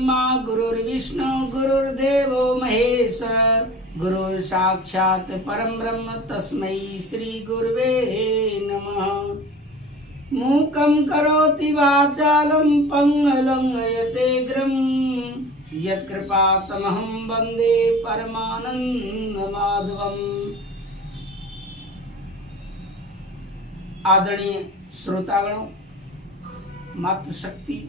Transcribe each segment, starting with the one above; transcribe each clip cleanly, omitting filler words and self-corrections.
ब्रह्मा गुरुर्विष्णु गुरुर्देवो महेश्वर गुरु साक्षात् परम ब्रह्म तस्मै श्री गुरुवे नमः। मूकं करोति वाचालं पंगलं यतेग्रं यत्कृपातमहं वन्दे परमानंद माधवम्। आदरणीय श्रोतागणों, मातृशक्ति,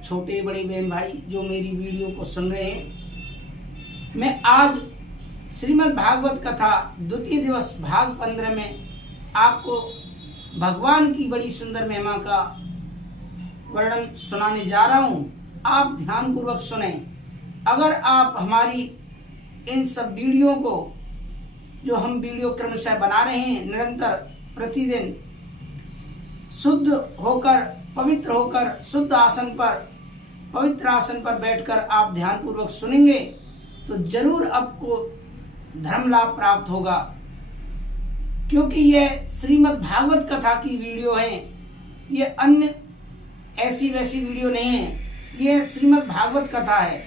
छोटे बड़े बहन भाई जो मेरी वीडियो को सुन रहे हैं, मैं आज श्रीमद् भागवत कथा द्वितीय दिवस भाग 15 में आपको भगवान की बड़ी सुंदर महिमा का वर्णन सुनाने जा रहा हूं। आप ध्यान पूर्वक सुने। अगर आप हमारी इन सब वीडियो को, जो हम वीडियो क्रमशः बना रहे हैं, निरंतर प्रतिदिन शुद्ध होकर, पवित्र होकर, शुद्ध आसन पर, पवित्र आसन पर बैठकर आप ध्यान पूर्वक सुनेंगे तो जरूर आपको धर्म लाभ प्राप्त होगा। क्योंकि यह श्रीमद् भागवत कथा की वीडियो है, ये अन्य ऐसी वैसी वीडियो नहीं है। यह श्रीमद् भागवत कथा है,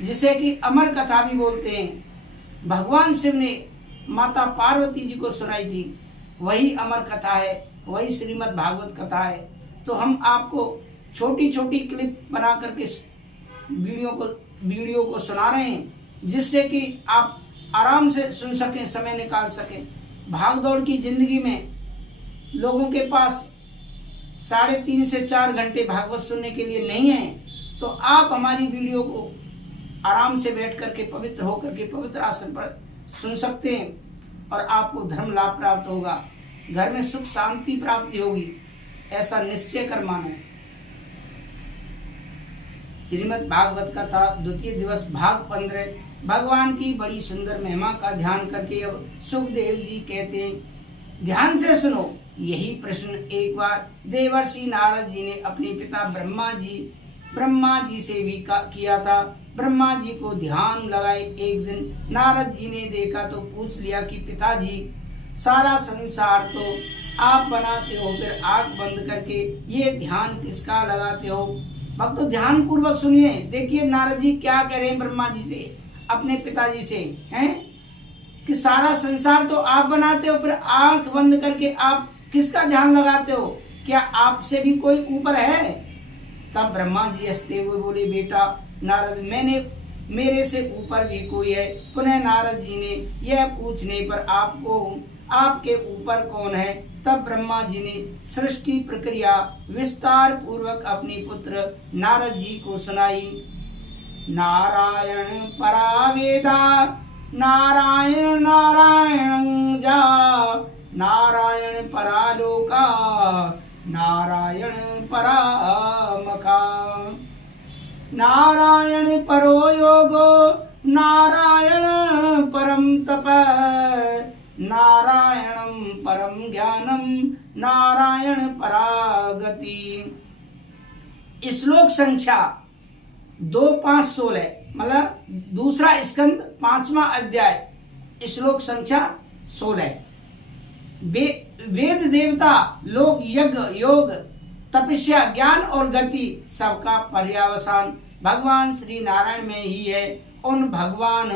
जिसे कि अमर कथा भी बोलते हैं। भगवान शिव ने माता पार्वती जी को सुनाई थी, वही अमर कथा है, वही श्रीमद् भागवत कथा है। तो हम आपको छोटी छोटी क्लिप बना करके वीडियो को सुना रहे हैं, जिससे कि आप आराम से सुन सकें, समय निकाल सकें। भागदौड़ की जिंदगी में लोगों के पास 3.5 से 4 घंटे भागवत सुनने के लिए नहीं है, तो आप हमारी वीडियो को आराम से बैठ करके, पवित्र होकर के, पवित्र आसन पर सुन सकते हैं और आपको धर्म लाभ प्राप्त होगा, घर में सुख शांति प्राप्ति होगी, ऐसा निश्चय कर माने। श्रीमद् भागवत कथा द्वितीय दिवस भाग 15 भगवान की बड़ी सुंदर महिमा का ध्यान करके अब सुखदेव जी कहते हैं, ध्यान से सुनो। यही प्रश्न एक बार देवर्षि नारद जी ने अपने पिता ब्रह्मा जी से भी किया था। ब्रह्मा जी को ध्यान लगाए एक दिन नारद जी ने देखा तो पूछ लिया कि पिताजी, सारा संसार तो आप बनाते हो, फिर आंख बंद करके ये ध्यान किसका लगाते हो? भक्तों ध्यान पूर्वक सुनिए। देखिए नारद जी क्या कह रहे हैं ब्रह्मा जी से, अपने पिताजी से, हैं कि सारा संसार तो आप बनाते हो, फिर आंख बंद करके आप किसका ध्यान लगाते हो? क्या आपसे भी कोई ऊपर है? तब ब्रह्मा जी हंसते हुए बोले, बेटा नारद, मेरे से ऊपर भी कोई है। पुनः नारद जी ने यह पूछने पर आपके ऊपर कौन है? तब ब्रह्मा जी ने सृष्टि प्रक्रिया विस्तार पूर्वक अपने पुत्र नारद जी को सुनाई। नारायण परा वेदा नारायण नारायण जा, नारायण परा लोका नारायण परा मखा, नारायण परो योगो नारायण परम तप, नारायणं परम ज्ञानम नारायण परागति। श्लोक संख्या 2-5-16, मतलब दूसरा स्कंद 5वां अध्याय, श्लोक संख्या 16। वेद देवता लोग यज्ञ योग तपस्या ज्ञान और गति सबका पर्यावसान भगवान श्री नारायण में ही है। उन भगवान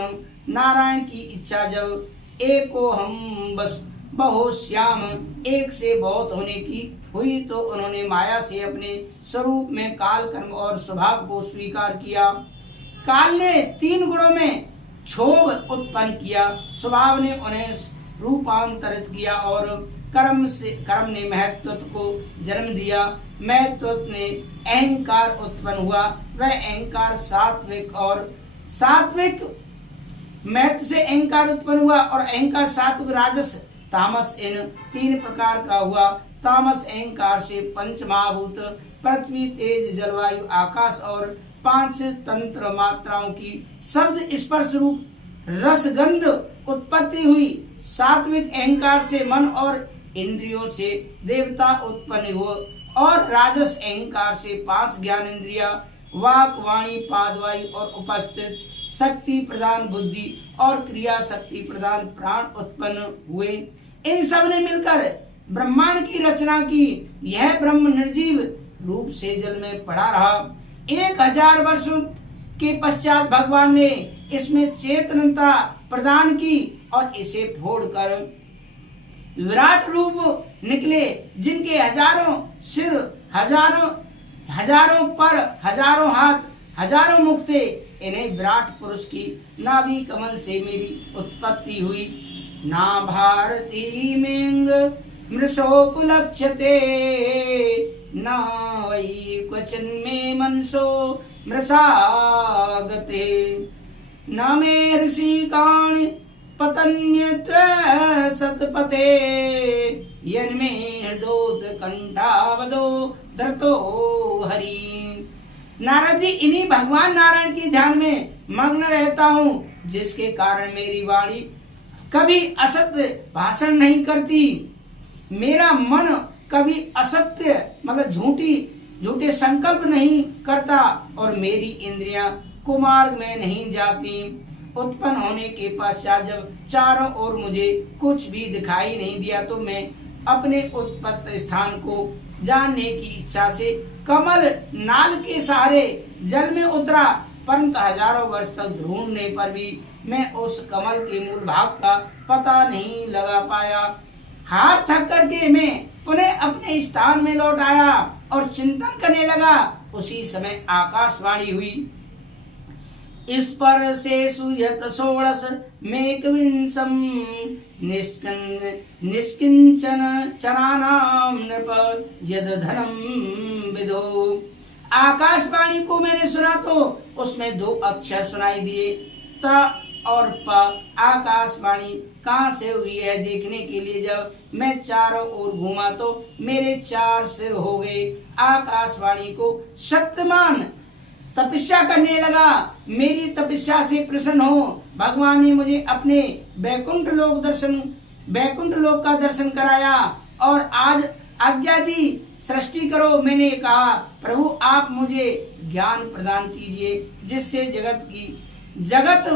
नारायण की इच्छा जब एको हम बस बहु श्याम, एक से बहुत होने की हुई, तो उन्होंने माया से अपने स्वरूप में काल कर्म और स्वभाव को स्वीकार किया। काल ने 3 गुणों में क्षोभ उत्पन्न किया, स्वभाव ने उन्हें रूपांतरित किया और कर्म ने महत्व को जन्म दिया। महत्व ने अहंकार उत्पन्न हुआ, वह अहंकार सात्विक महत्व से अहंकार उत्पन्न हुआ और अहंकार सात्विक राजस तामस, इन 3 प्रकार का हुआ। तामस अहंकार से 5 महाभूत पृथ्वी तेज जलवायु आकाश और 5 तंत्र मात्राओं की शब्द स्पर्श रूप रसगंध उत्पत्ति हुई। सात्विक अहंकार से मन और इंद्रियों से देवता उत्पन्न हुए और राजस अहंकार से 5 ज्ञान इंद्रिया वाक वाणी पादवायु और उपस्थित शक्ति प्रदान बुद्धि और क्रिया शक्ति प्रदान प्राण उत्पन्न हुए। इन सब ने मिलकर ब्रह्मांड की रचना की। यह ब्रह्म निर्जीव रूप से जल में पड़ा रहा। 1000 वर्षों के पश्चात भगवान ने इसमें चेतनता प्रदान की और इसे फोड़कर विराट रूप निकले, जिनके हजारों सिर, हजारों पर, हजारों हाथ, हजारों मुख थे। इन्हें विराट पुरुष की नाभि कमल से मेरी उत्पत्ति हुई। ना भारती मेंग मृषोपलक्ष्यते, न वै क्वचिन मे मनसो मृषागते, न मे ऋषिकाणि पतन्यत सतपथे, यन्मे हृदोत कंठावदो धरतो हरि। नारद जी, इन्हीं भगवान नारायण के ध्यान में मग्न रहता हूँ, जिसके कारण मेरी वाणी कभी असत्य भाषण नहीं करती, मेरा मन कभी असत्य मतलब झूठे संकल्प नहीं करता, और मेरी इंद्रियां कुमार्ग में नहीं जाती। उत्पन्न होने के पश्चात जब चारों ओर मुझे कुछ भी दिखाई नहीं दिया, तो मैं अपने उत्पत्ति स्थान को जानने की इच्छा से कमल नाल के सहारे जल में उतरा, परंतु हजारों वर्ष तक ढूंढने पर भी मैं उस कमल के मूल भाग का पता नहीं लगा पाया। हार थक करके मैं पुनः अपने स्थान में लौट आया और चिंतन करने लगा। उसी समय आकाशवाणी हुई, इस पर से सुयत 16 मेकविंसम निष्किंचन चनानाम नृप यद धनम विदो। आकाशवाणी को मैंने सुना तो उसमें 2 अक्षर सुनाई दिए, त और प। आकाशवाणी कहाँ से हुई है देखने के लिए जब मैं चारों ओर घूमा तो मेरे 4 सिर हो गए। आकाशवाणी को शक्तिमान तपस्या करने लगा। मेरी तपस्या से प्रसन्न हो भगवान ने मुझे अपने बैकुंठ लोक का दर्शन कराया और आज आज्ञा दी, सृष्टि करो। मैंने कहा, प्रभु आप मुझे ज्ञान प्रदान कीजिए, जिससे जगत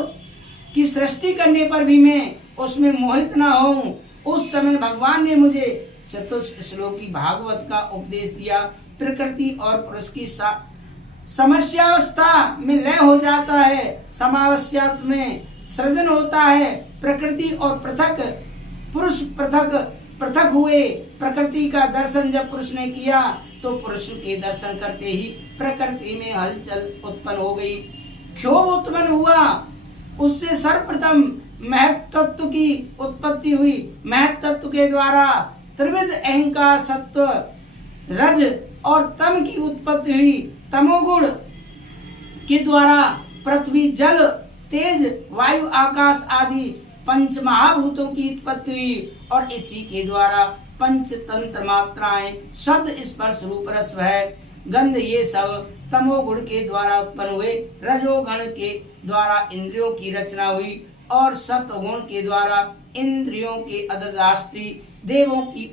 की सृष्टि करने पर भी मैं उसमें मोहित न होऊं। उस समय भगवान ने मुझे चतुर्थ श्लोकी भागवत का उपदेश दिया। प्रकृति और पुरुष की समस्यावस्था में लय हो जाता है, समावस्था में सृजन होता है। प्रकृति और पुरुष पृथक हुए। प्रकृति का दर्शन जब पुरुष ने किया तो पुरुष के दर्शन करते ही प्रकृति में हलचल उत्पन्न हो गई, क्षोभ उत्पन्न हुआ। उससे सर्वप्रथम महत्त्व की उत्पत्ति हुई। महत्त्व के द्वारा त्रिविध अहंकार, सत्व, रज और तम की उत्पत्ति हुई। तमोगुण के द्वारा पृथ्वी, जल, तेज, वायु, आकाश आदि 5 महाभूतों की उत्पत्ति हुई और इसी के द्वारा 5 तंत्र मात्राएं, शब्द, स्पर्श, रूप, रस, भय, गंध, ये सब तमोगुण के द्वारा उत्पन्न हुए। रजोगुण के द्वारा इंद्रियों की रचना हुई और सत्वगुण के द्वारा इंद्रियों के अददास्ती देवों की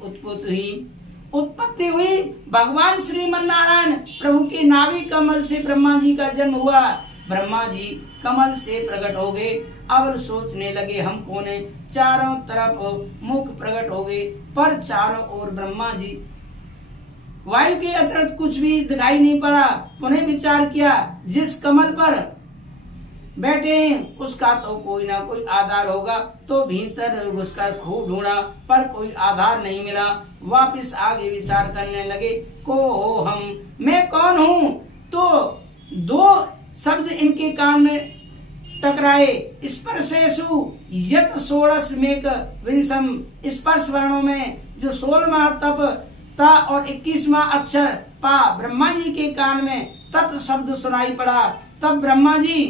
उत्पत्ति हुई। भगवान श्रीमन नारायण प्रभु के नाभि कमल से ब्रह्मा जी का जन्म हुआ। ब्रह्मा जी कमल से प्रकट हो गए। अब सोचने लगे हम कौन है। चारों तरफ मुख प्रकट हो गए, पर चारों ओर ब्रह्मा जी, वायु के अतिरिक्त कुछ भी दिखाई नहीं पड़ा। पुनः विचार किया, जिस कमल पर बैठे हैं उसका तो कोई ना कोई आधार होगा, तो भीतर घुसकर खूब ढूंढा पर कोई आधार नहीं मिला। वापिस आगे विचार करने लगे, को हो हम, मैं कौन हूँ। तो 2 शब्द इनके कान में टकराए, स्पर्शेषु यत 16 मेक विंसम। स्पर्श वर्णों में जो 16वां तप ता और 21वां अक्षर पा ब्रह्मा जी के कान में तप शब्द सुनाई पड़ा। तब ब्रह्मा जी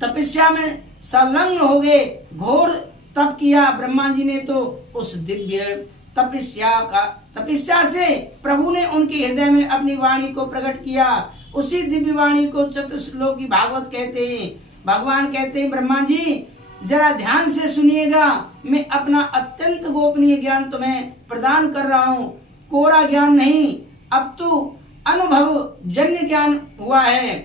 तपस्या में संलग्न हो गए। घोर तप किया ब्रह्मा जी ने। तो उस दिव्य तपस्या से प्रभु ने उनके हृदय में अपनी वाणी को प्रकट किया। उसी दिव्य वाणी को चतुश्लोकी भागवत कहते हैं। भगवान कहते हैं, ब्रह्मा जी जरा ध्यान से सुनिएगा, मैं अपना अत्यंत गोपनीय ज्ञान तुम्हें प्रदान कर रहा हूँ। कोरा ज्ञान नहीं, अब तो अनुभव जन्य ज्ञान हुआ है।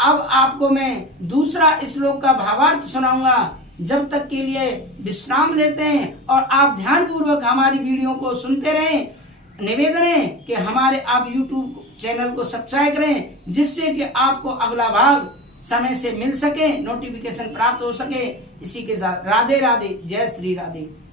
अब आपको मैं दूसरा श्लोक का भावार्थ सुनाऊंगा। जब तक के लिए विश्राम लेते हैं और आप ध्यान पूर्वक हमारी वीडियो को सुनते रहें। निवेदन है कि हमारे आप YouTube चैनल को सब्सक्राइब करें, जिससे कि आपको अगला भाग समय से मिल सके, नोटिफिकेशन प्राप्त हो सके। इसी के साथ राधे राधे, जय श्री राधे।